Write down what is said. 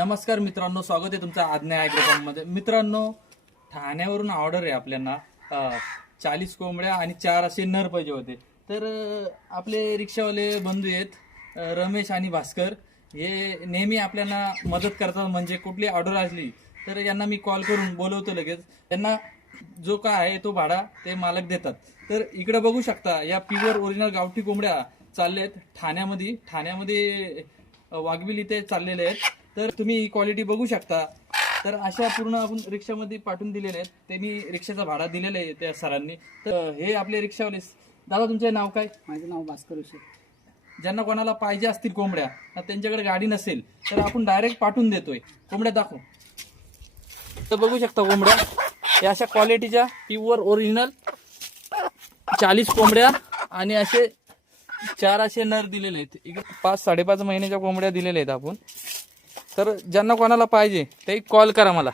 नमस्कार मित्रांनो, स्वागत आहे तुमचं आज्ञा मध्ये. मित्रांनो, ठाण्यावरून ऑर्डर आहे आपल्याला 40 कोंबड्या आणि 4 असे नर पाहिजे होते. तर आपले रिक्षावाले बंधू आहेत रमेश आणि भास्कर, हे नेहमी आपल्याला मदत करतात. म्हणजे कुठली ऑर्डर असली तर यांना मी कॉल करून बोलवतो लगेच. त्यांना जो काय आहे तो भाडा ते मालक देतात. तर इकडे बघू शकता, या प्युअर ओरिजिनल गावठी कोंबड्या चालल्यात ठाण्यामध्ये वाघबिल इथे चाललेले आहेत. तर तुम्ही क्वालिटी बघू शकता. तर अशा पूर्ण आपण रिक्षामध्ये पाठवून दिलेले आहेत. त्यांनी रिक्षाचा भाडा दिलेला आहे त्या सरांनी. तर हे आपले रिक्षावाले. दादा, तुमचे नाव काय? माझे नाव भास्कर विषय. ज्यांना कोणाला पाहिजे असतील कोंबड्या, त्यांच्याकडे गाडी नसेल तर आपण डायरेक्ट पाठवून देतोय. कोंबड्या दाखव. तर बघू शकता कोंबड्या या अशा क्वालिटीच्या प्युअर ओरिजिनल 40 कोंबड्या आणि असे 4 असे नर दिलेले आहेत. इकडे 5-5.5 महिन्याच्या कोंबड्या दिलेल्या आहेत आपण. तर ज्यांना कोणाला पाहिजे ते कॉल करा मला.